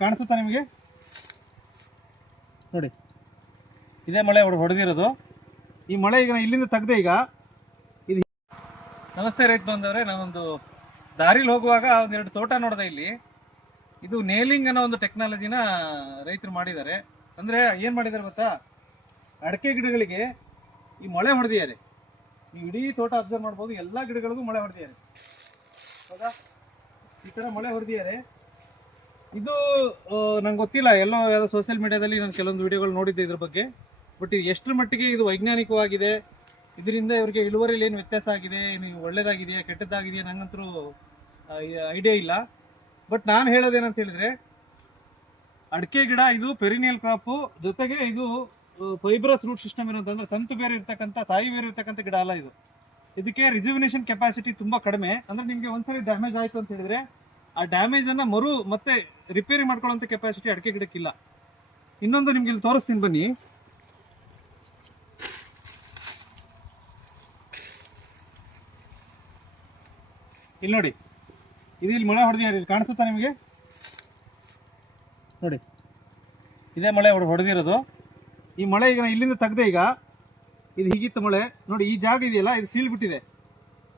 ಕಾಣಿಸುತ್ತಾ ನಿಮಗೆ? ನೋಡಿ, ಇದೇ ಮಳೆ ಹೊಡೆದಿರೋದು. ಈ ಮಳೆ ಈಗ ಇಲ್ಲಿಂದ ತೆಗ್ದೆ. ಈಗ ಇದು ನಮಸ್ತೆ ರೈತ ಬಂದವ್ರೆ, ನಾನೊಂದು ದಾರಿಲಿ ಹೋಗುವಾಗ ಒಂದೆರಡು ತೋಟ ನೋಡಿದೆ. ಇಲ್ಲಿ ಇದು ನೇಲಿಂಗ್ ಅನ್ನೋ ಒಂದು ಟೆಕ್ನಾಲಜಿನ ರೈತರು ಮಾಡಿದ್ದಾರೆ. ಅಂದರೆ ಏನು ಮಾಡಿದ್ದಾರೆ ಗೊತ್ತಾ, ಅಡಿಕೆ ಗಿಡಗಳಿಗೆ ಈ ಮಳೆ ಹೊಡೆದಿದ್ದಾರೆ. ನೀವು ಇಡೀ ತೋಟ ಅಬ್ಸರ್ವ್ ಮಾಡ್ಬೋದು, ಎಲ್ಲ ಗಿಡಗಳಿಗೂ ಮಳೆ ಹೊಡೆದಿದ್ದಾರೆ. ಹೌದಾ? ಈ ಥರ ಮಳೆ ಹೊಡೆದಿದ್ದಾರೆ. ಇದು ನಂಗೆ ಗೊತ್ತಿಲ್ಲ, ಎಲ್ಲೋ ಯಾವುದೋ ಸೋಷಿಯಲ್ ಮೀಡಿಯಾದಲ್ಲಿ ನಾನು ಕೆಲವೊಂದು ವಿಡಿಯೋಗಳು ನೋಡಿದ್ದೆ ಇದ್ರ ಬಗ್ಗೆ. ಬಟ್ ಇದು ಎಷ್ಟರ ಮಟ್ಟಿಗೆ ಇದು ವೈಜ್ಞಾನಿಕವಾಗಿದೆ, ಇದರಿಂದ ಇವರಿಗೆ ಇಳುವರಿಯಲ್ಲಿ ಏನು ವ್ಯತ್ಯಾಸ ಆಗಿದೆ, ಏನು ಒಳ್ಳೇದಾಗಿದೆಯಾ ಕೆಟ್ಟದ್ದಾಗಿದೆಯಾ ನಂಗಂತರೂ ಐಡಿಯಾ ಇಲ್ಲ. ಬಟ್ ನಾನು ಹೇಳೋದೇನಂತ ಹೇಳಿದರೆ, ಅಡಿಕೆ ಗಿಡ ಇದು ಪೆರಿನಿಯಲ್ ಕ್ರಾಪು, ಜೊತೆಗೆ ಇದು ಫೈಬ್ರಸ್ ರೂಟ್ ಸಿಸ್ಟಮ್ ಇರೋಂತಂದ್ರೆ ತಂತು ಬೇರೆ ಇರ್ತಕ್ಕಂಥ, ತಾಯಿ ಬೇರೆ ಇರ್ತಕ್ಕಂಥ ಗಿಡ ಅಲ್ಲ ಇದು. ಇದಕ್ಕೆ ರಿಜುವಿನೇಷನ್ ಕೆಪಾಸಿಟಿ ತುಂಬ ಕಡಿಮೆ. ಅಂದರೆ ನಿಮಗೆ ಒಂದ್ಸರಿ ಡ್ಯಾಮೇಜ್ ಆಯಿತು ಅಂತ ಹೇಳಿದರೆ ಆ ಡ್ಯಾಮೇಜನ್ನು ಮತ್ತೆ ರಿಪೇರಿ ಮಾಡ್ಕೊಳ್ಳೋಂಥ ಕೆಪಾಸಿಟಿ ಅಡಿಕೆ ಗಿಡಕ್ಕಿಲ್ಲ. ಇನ್ನೊಂದು ನಿಮ್ಗೆ ಇಲ್ಲಿ ತೋರಿಸ್ತೀನಿ ಬನ್ನಿ. ಇಲ್ಲಿ ನೋಡಿ, ಇಲ್ಲಿ ಮಳೆ ಹೊಡೆದಿದ್ದಾರೆ. ಇಲ್ಲಿ ಕಾಣಿಸುತ್ತಾ ನಿಮಗೆ? ನೋಡಿ, ಇದೇ ಮಳೆ ಹೊಡೆದಿರೋದು. ಈ ಮಳೆ ಈಗ ಇಲ್ಲಿಂದ ತೆಗ್ದೆ. ಈಗ ಇದು ಹೀಗಿತ್ತು ಮಳೆ. ನೋಡಿ, ಈ ಜಾಗ ಇದೆಯಲ್ಲ, ಇದು ಸೀಳ್ಬಿಟ್ಟಿದೆ.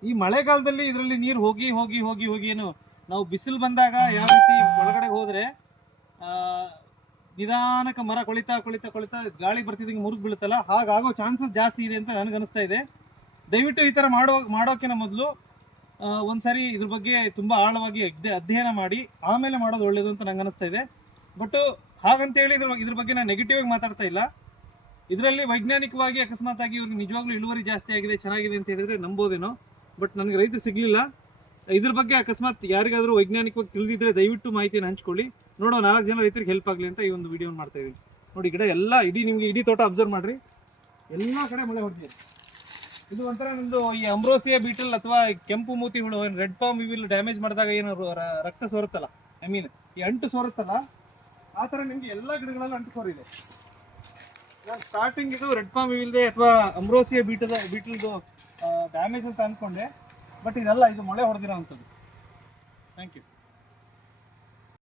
ಈ ಮಳೆಗಾಲದಲ್ಲಿ ಇದರಲ್ಲಿ ನೀರು ಹೋಗಿ ಹೋಗಿ ಹೋಗಿ ಹೋಗಿ ಏನು ನಾವು ಬಿಸಿಲು ಬಂದಾಗ ಯಾವ ರೀತಿ ಒಳಗಡೆ ಹೋದರೆ ನಿಧಾನಕ್ಕೆ ಮರ ಕೊಳಿತಾ ಕೊಳಿತಾ ಕೊಳಿತಾ ಗಾಳಿ ಬರ್ತಿದ್ದಂಗೆ ಮುರಿದು ಬೀಳುತ್ತಲ್ಲ, ಹಾಗಾಗೋ ಚಾನ್ಸಸ್ ಜಾಸ್ತಿ ಇದೆ ಅಂತ ನನಗನ್ನಿಸ್ತಾ ಇದೆ. ದಯವಿಟ್ಟು ಈ ಥರ ಮಾಡೋಕ್ಕಿಂತ ಮೊದಲು ಒಂದ್ಸರಿ ಇದ್ರ ಬಗ್ಗೆ ತುಂಬ ಆಳವಾಗಿ ಅಧ್ಯಯನ ಮಾಡಿ ಆಮೇಲೆ ಮಾಡೋದು ಒಳ್ಳೆಯದು ಅಂತ ನಂಗೆ ಅನಿಸ್ತಾ ಇದೆ. ಬಟ್ ಹಾಗಂತೇಳಿ ಇದ್ರ ಬಗ್ಗೆ ನಾನು ನೆಗೆಟಿವ್ ಆಗಿ ಮಾತಾಡ್ತಾ ಇಲ್ಲ. ಇದರಲ್ಲಿ ವೈಜ್ಞಾನಿಕವಾಗಿ ಅಕಸ್ಮಾತ್ ಆಗಿ ಇವ್ರಿಗೆ ನಿಜವಾಗ್ಲೂ ಇಳುವರಿ ಜಾಸ್ತಿ ಆಗಿದೆ, ಚೆನ್ನಾಗಿದೆ ಅಂತ ಹೇಳಿದ್ರೆ ನಂಬೋದೇನೋ. ಬಟ್ ನನಗೆ ರೈತರು ಸಿಗಲಿಲ್ಲ. ಇದ್ರ ಬಗ್ಗೆ ಅಕಸ್ಮಾತ್ ಯಾರಿಗಾದರೂ ವೈಜ್ಞಾನಿಕವಾಗಿ ತಿಳಿದಿದ್ರೆ ದಯವಿಟ್ಟು ಮಾಹಿತಿಯನ್ನು ಹಂಚ್ಕೊಳ್ಳಿ. ನೋಡೋ 4 ಜನ ರೈತರಿಗೆ ಹೆಲ್ಪ್ ಆಗಲಿ ಅಂತ ಈ ಒಂದು ವಿಡಿಯೋ ಮಾಡ್ತಾ ಇದ್ದೀನಿ. ನೋಡಿ, ಗಿಡ ಎಲ್ಲ ನಿಮಗೆ ಇಡೀ ತೋಟ ಅಬ್ಸರ್ವ್ ಮಾಡಿರಿ, ಎಲ್ಲ ಕಡೆ ಮಳೆ ಹೊಡೆದಿದೆ. ಇದು ಒಂಥರ ನಿಮ್ಮದು ಈ ಅಂಬ್ರೋಸಿಯಾ ಬೀಟಲ್ ಅಥವಾ ಕೆಂಪು ಮೂತಿ ಹುಳು, ರೆಡ್ ಪಾಮ್ ಇವಿಲ್ ಡ್ಯಾಮೇಜ್ ಮಾಡಿದಾಗ ಏನು ರಕ್ತ ಸೋರುತ್ತಲ್ಲ, ಈ ಅಂಟು ಸೋರುತ್ತಲ್ಲ, ಆ ಥರ ನಿಮಗೆ ಎಲ್ಲ ಗಿಡಗಳಲ್ಲೂ ಅಂಟು ಸೋರಿದೆ. ನಾನು ಸ್ಟಾರ್ಟಿಂಗ್ ಇದು ರೆಡ್ ಪಾಮ್ ಇವಿಲ್ದೆ ಅಥವಾ ಅಂಬ್ರೋಸಿಯಾ ಬೀಟಲ್ದು ಡ್ಯಾಮೇಜ್ ಅಂತ ಅಂದ್ಕೊಂಡೆ. ಬಟ್ ಇದೆಲ್ಲ ಇದು ಮಳೆ ಹೊಡೆದಿರೋ ಅಂಥದ್ದು. Thank you.